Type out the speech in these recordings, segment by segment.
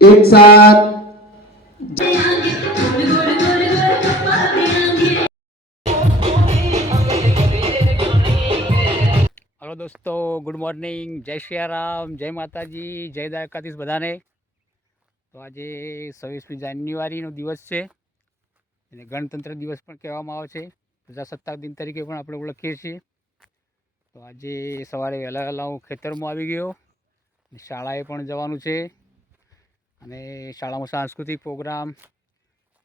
एक साथ हेलो दोस्तों, गुड मॉर्निंग, जय सियाराम, जय माताजी, जय દ્વારકાધીશ બધાને। તો આજે 26મી જાન્યુઆરીનો દિવસ છે અને ગણતંત્ર દિવસ પણ કહેવામાં આવે છે। પ્રજાસત્તાક દિન તરીકે પણ આપણે ઓળખીએ છીએ। તો આજે સવારે વહેલા વહેલા હું ખેતરમાં આવી ગયો, શાળાએ પણ જવાનું છે અને શાળામાં સાંસ્કૃતિક પ્રોગ્રામ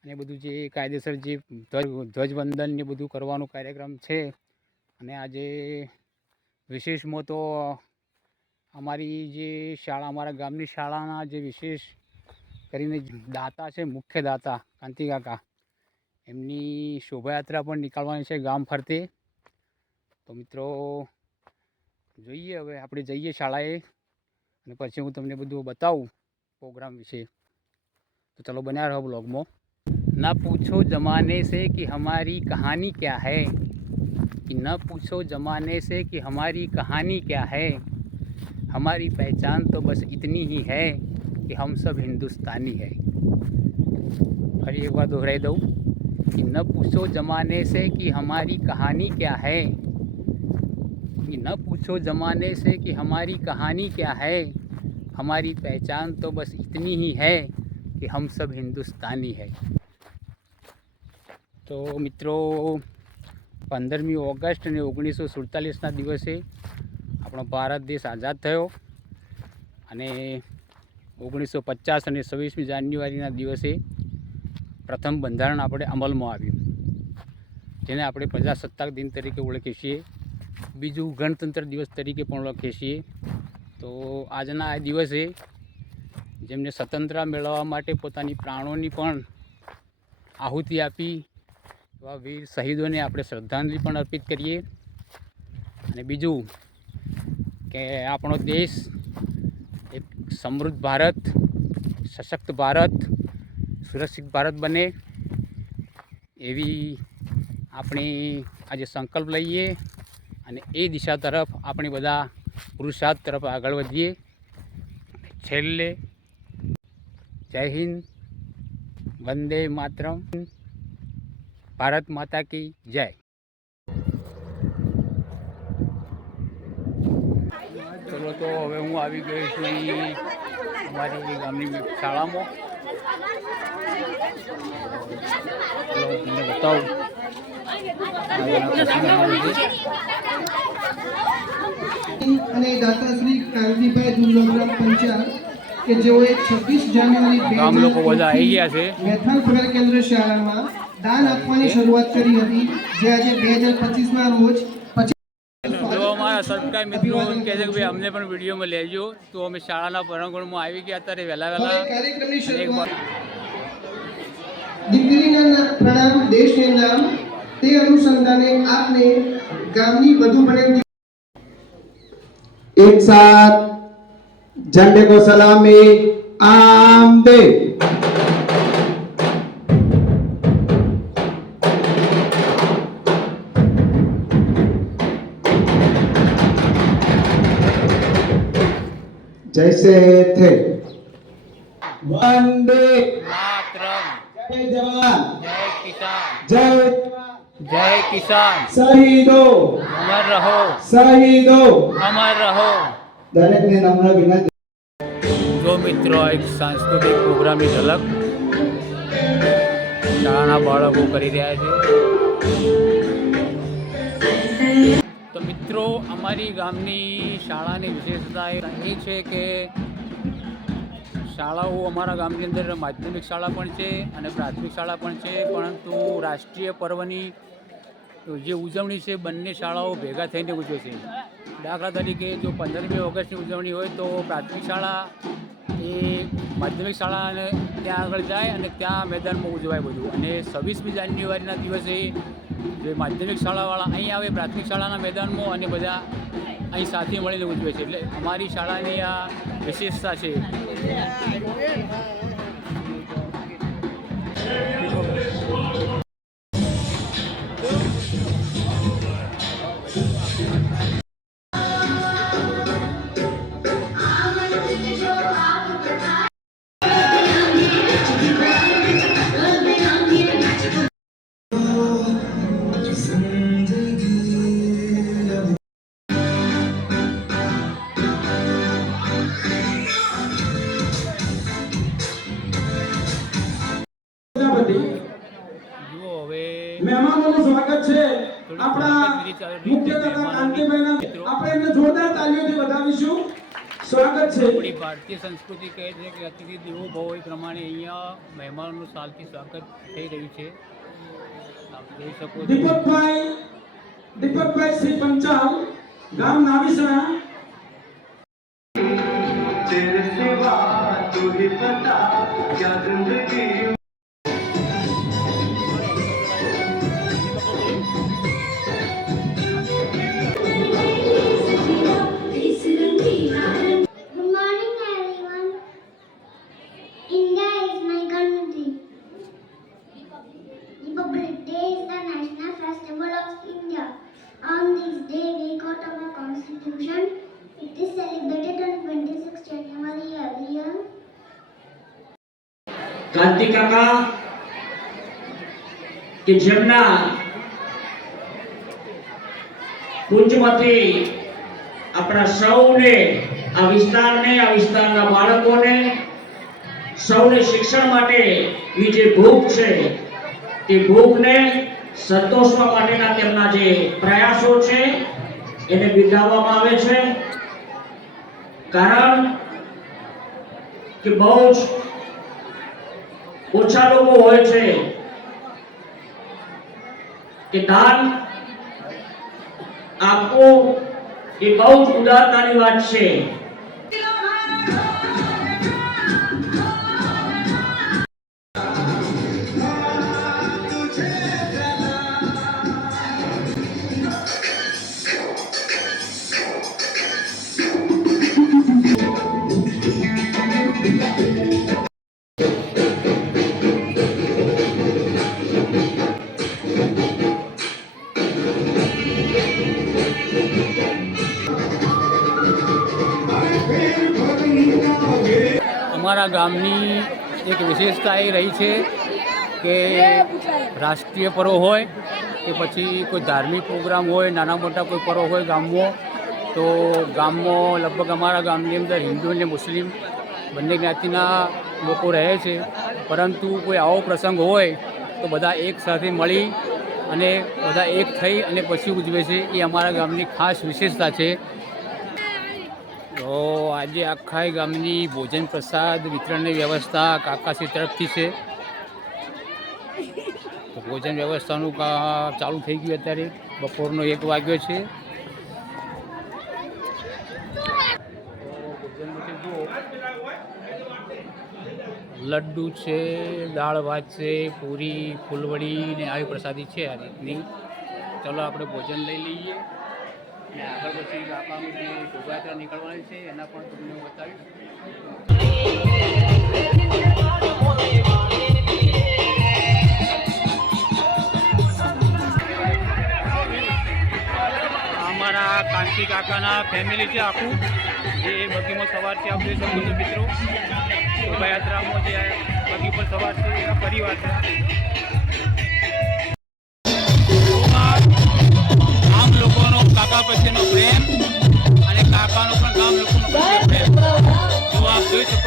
અને બધું જે કાયદેસર જે ધ્વજવંદન ને બધું કરવાનો કાર્યક્રમ છે। અને આજે વિશેષમાં તો અમારી જે શાળા, અમારા ગામની શાળાના જે વિશેષ કરીને દાતા છે, મુખ્ય દાતા કાંતિ કાકા, એમની શોભાયાત્રા પણ નીકાળવાની છે ગામ ફરતે। તો મિત્રો જોઈએ, હવે આપણે જઈએ શાળાએ અને પછી હું તમને બધું બતાવું પ્રોગ્રામ વિશે। તો ચલો બન્યા રહો બ્લોગમાં। ના પૂછો જમાને से कि हमारी कहानी क्या है, कि न पूछो ज़माने से कि हमारी कहानी क्या है, हमारी पहचान तो बस इतनी ही है कि हम सब हिंदुस्तानी है। फरी एक बार दोहराई दूँ कि न पूछो ज़माने से कि हमारी कहानी क्या है, कि न पूछो ज़माने से कि हमारी कहानी क्या है, हमारी पहचान तो बस इतनी ही है कि हम सब हिंदुस्तानी है। तो मित्रों, 15મી ઓગસ્ટ અને 1947ના દિવસે આપણો ભારત દેશ આઝાદ થયો અને 1950 અને 26મી જાન્યુઆરીના દિવસે પ્રથમ બંધારણ આપણે અમલમાં આવ્યું, જેને આપણે પ્રજાસત્તાક દિન તરીકે ઓળખીએ છીએ। બીજું ગણતંત્ર દિવસ તરીકે પણ ઓળખીએ છીએ। તો આજના આ દિવસે જેમને સ્વતંત્રતા મેળવવા માટે પોતાની પ્રાણોની પણ આહુતિ આપી એવા વીર શહીદોને આપણે શ્રદ્ધાંજલિ પણ અર્પિત કરીએ। અને બીજું કે આપણો દેશ એક સમૃદ્ધ ભારત, સશક્ત ભારત, સુરક્ષિત ભારત બને એવી આપણે આજે સંકલ્પ લઈએ અને એ દિશા તરફ આપણે બધા પુરુષાર્થ તરફ આગળ વધીએ। છેલ્લે જય હિન્દ, વંદે માતરમ, ભારત માતા की जय। ચલો તો હવે હું આવી ગયો છું અમારી ગામની શાળામાં। ચલો તમને બતાવું અને દાતાશ્રી કાંતિભાઈ દુર્લભરામ પંચાલ કે જેઓએ 26 જાન્યુઆરી ગામ લોકો બધા આવી ગયા છે। મેથાલ ખબર કેન્દ્ર શાળામાં દાન આપવાની શરૂઆત કરી હતી, જે આજે 2025ના રોજ જો અમારા સબસ્ક્રાઈબ મિત્રો એમ કહે છે કે ભાઈ અમને પણ વિડીયોમાં લેજો, તો અમે શાળાના પરાંગણમાં આવી ગયા અત્યારે વહેલા વહેલા। કાર્યક્રમની શરૂઆત દીકરીના પ્રણામ દેશને નામ, તે અનુસંધાને આપને ગામની વધુ બનેલ एक साथ झंडे को सलामी आमदे। जैसे थे वंदे मातरम, जय जवान, जय किसान, जय जय किसान, शहीदों, अमर रहो, शहीदों, अमर रहो। दरेक ने नम्र विनंती। જો મિત્રો એક સાંસ્કૃતિક પ્રોગ્રામની ઝલક શાળાના બાળકો કરી રહ્યા છે। તો મિત્રો, અમારી ગામની શાળાની વિશેષતા એ છે કે શાળાઓ અમારા ગામની અંદર માધ્યમિક શાળા પણ છે અને પ્રાથમિક શાળા પણ છે, પરંતુ રાષ્ટ્રીય પર્વની જે ઉજવણી છે બંને શાળાઓ ભેગા થઈને ઉજવે છે। દાખલા તરીકે જો 15મી ઓગસ્ટની ઉજવણી હોય તો પ્રાથમિક શાળા એ માધ્યમિક શાળાને ત્યાં આગળ જાય અને ત્યાં મેદાનમાં ઉજવાય બધું, અને 26મી જાન્યુઆરીના દિવસે જે માધ્યમિક શાળાવાળા અહીં આવે પ્રાથમિક શાળાના મેદાનમાં અને બધા અહીં સાથે મળીને ઉજવે છે। એટલે અમારી શાળાની આ વિશેષતા છે। મહેમાનોનું સ્વાગત છે આપણા મુખ્ય દાતા કાંતિભાઈના આપણે એમને જોરદાર તાળીઓથી વધાવીશું સ્વાગત છે આપણી ભારતીય સંસ્કૃતિ કહે છે કે અતિથિ દેવો ભવ એ પ્રમાણે અહીંયા મહેમાનોનું સાલથી સ્વાગત થઈ રહ્યું છે આપ જોઈ શકો છો દીપકભાઈ શ્રી પંચાલ ગામ નાવિસણા तेरे सिवा तू ही बता क्या जिंदगी Good morning, everyone. India is my country. Republic Day is the national festival of India. On this day, we got our constitution. It is celebrated on 26 January every year. ક્રાંતિ કાકા કે જેમના કુંજમાંથી આપણા સૌને આ વિસ્તારના બાળકોને સૌને શિક્ષણ માટેની જે ભૂખ છે તે ભૂખને સંતોષવા માટેના તેમના જે પ્રયાસો છે એને બિરદાવવામાં આવે છે કારણ કે બહુ જ ઓછા લોકો હોય છે કે દાન આપવું એ બહુ જ ઉદારતાની વાત છે અમારા ગામની એક વિશેષતા એ રહી છે કે રાષ્ટ્રીય પર્વ હોય કે પછી કોઈ ધાર્મિક પ્રોગ્રામ હોય નાના મોટા કોઈ પર્વ હોય ગામમાં તો ગામમાં લગભગ અમારા ગામની અંદર હિન્દુ અને મુસ્લિમ બંને જ્ઞાતિના લોકો રહે છે પરંતુ કોઈ આવો પ્રસંગ હોય તો બધા એક સાથે મળી અને બધા એક થઈ અને પછી ઉજવે છે એ અમારા ગામની ખાસ વિશેષતા છે તો આજે આખા ગામની ભોજન પ્રસાદ વિતરણની વ્યવસ્થા કાકાશ્રી તરફથી છે તો ભોજન વ્યવસ્થાનું ચાલુ થઈ ગયું અત્યારે બપોરનો 1 વાગ્યો છે લડ્ડુ છે દાળ ભાત છે પૂરી ફૂલવડી ને આવી પ્રસાદી છે આ રીતની ચલો આપણે ભોજન લઈ લઈએ ને આગળ પછી કાકાનું જે શોભાયાત્રા નીકળવાની છે એના પણ તમને હું બતાવીશ અમારા કાંતિ કાકાના ફેમિલી છે આખું એ બગીમાં સવારથી આપ જોઈ શકો છો મિત્રો શોભાયાત્રામાં જે બગી પર સવાર છે એના પરિવાર છે ગામ લોકોનો કાકા પ્રત્યેનો પ્રેમ અને કાકાનો પણ ગામ લોકોનો પ્રત્યે પ્રેમ જો આપ જોઈ શકો